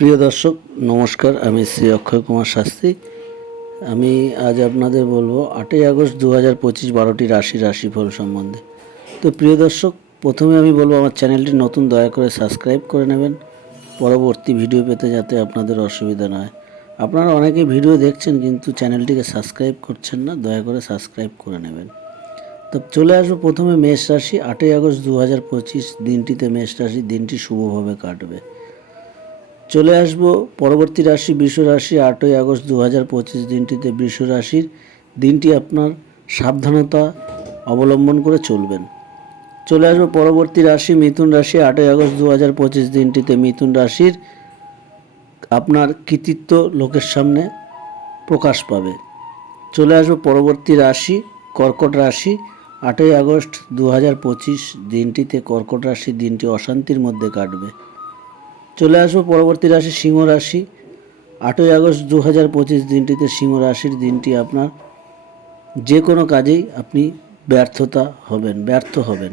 প্রিয় দর্শক, নমস্কার। আমি শ্রী অক্ষয় কুমার শাস্ত্রী। আমি আজ আপনাদের বলব, আটই আগস্ট দু হাজার পঁচিশ বারোটি রাশি রাশিফল সম্বন্ধে। তো প্রিয় দর্শক, প্রথমে আমি বলব, আমার চ্যানেলটি নতুন, দয়া করে সাবস্ক্রাইব করে নেবেন। পরবর্তী ভিডিও পেতে যাতে আপনাদের অসুবিধা না হয়। আপনারা অনেকে ভিডিও দেখছেন, কিন্তু চ্যানেলটিকে সাবস্ক্রাইব করছেন না, দয়া করে সাবস্ক্রাইব করে নেবেন। তো চলে আসব, প্রথমে মেষ রাশি। আটই আগস্ট দু হাজার পঁচিশ দিনটিতে মেষ রাশি, দিনটি শুভভাবে কাটবে। চলে আসব পরবর্তী রাশি বৃষ রাশি, আটই আগস্ট দু হাজার পঁচিশ দিনটিতে বৃষ রাশির দিনটি আপনার সাবধানতা অবলম্বন করে চলবেন। চলে আসব পরবর্তী রাশি মিথুন রাশি, আটই আগস্ট দু হাজার পঁচিশ দিনটিতে মিথুন রাশির আপনার কৃতিত্ব লোকের সামনে প্রকাশ পাবে। চলে আসব পরবর্তী রাশি কর্কট রাশি, আটই আগস্ট দু হাজার পঁচিশ দিনটিতে কর্কট রাশি দিনটি অশান্তির মধ্যে কাটবে। চলে আসব পরবর্তী রাশি সিংহ রাশি। আটই আগস্ট দু হাজার পঁচিশ দিনটিতে সিংহ রাশির দিনটি আপনার যে কোনো কাজেই আপনি ব্যর্থতা হবেন, ব্যর্থ হবেন।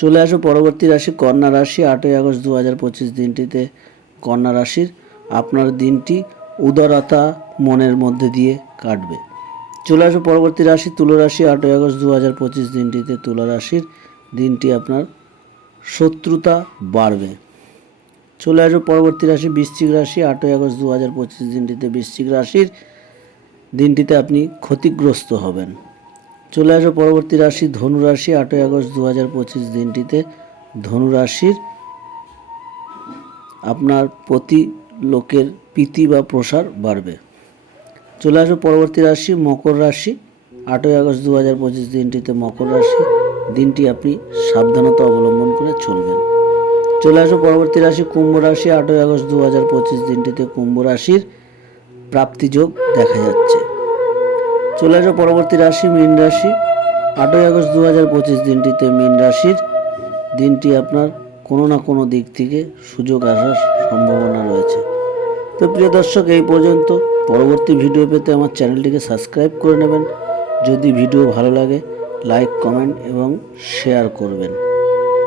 চলে আসব পরবর্তী রাশি কন্যা রাশি। আটই আগস্ট দু হাজার পঁচিশ দিনটিতে কন্যা রাশির আপনার দিনটি উদারতা মনের মধ্যে দিয়ে কাটবে। চলে আসব পরবর্তী রাশি তুলা রাশি। আটই আগস্ট দু হাজার পঁচিশ দিনটিতে তুলা রাশির দিনটি আপনার শত্রুতা বাড়বে। চলে আসব পরবর্তী রাশি, বৃশ্চিক রাশি, আটই আগস্ট দু হাজার পঁচিশ দিনটিতে বৃশ্চিক রাশির দিনটিতে আপনি ক্ষতিগ্রস্ত হবেন। চলে আসব পরবর্তী রাশি, ধনু রাশি, আটই আগস্ট দু হাজার পঁচিশ দিনটিতে ধনু রাশির আপনার প্রতি লোকের প্রীতি বা প্রসার বাড়বে। চলে আসব পরবর্তী রাশি, মকর রাশি, আটই আগস্ট দু হাজার পঁচিশ দিনটিতে মকর রাশি দিনটি আপনি সাবধানতা অবলম্বন করে চলবেন। চলে আসব পরবর্তী রাশি কুম্ভ রাশি, আটই আগস্ট দু হাজার পঁচিশ দিনটিতে কুম্ভ রাশির প্রাপ্তিযোগ দেখা যাচ্ছে। চলে আসব পরবর্তী রাশি মীন রাশি, আটই আগস্ট দু হাজার পঁচিশ দিনটিতে মীন রাশির দিনটি আপনার কোনো না কোনো দিক থেকে সুযোগ আসার সম্ভাবনা রয়েছে। তো প্রিয় দর্শক, এই পর্যন্ত। পরবর্তী ভিডিও পেতে আমার চ্যানেলটিকে সাবস্ক্রাইব করে নেবেন। যদি ভিডিও ভালো লাগে, লাইক, কমেন্ট এবং শেয়ার করবেন।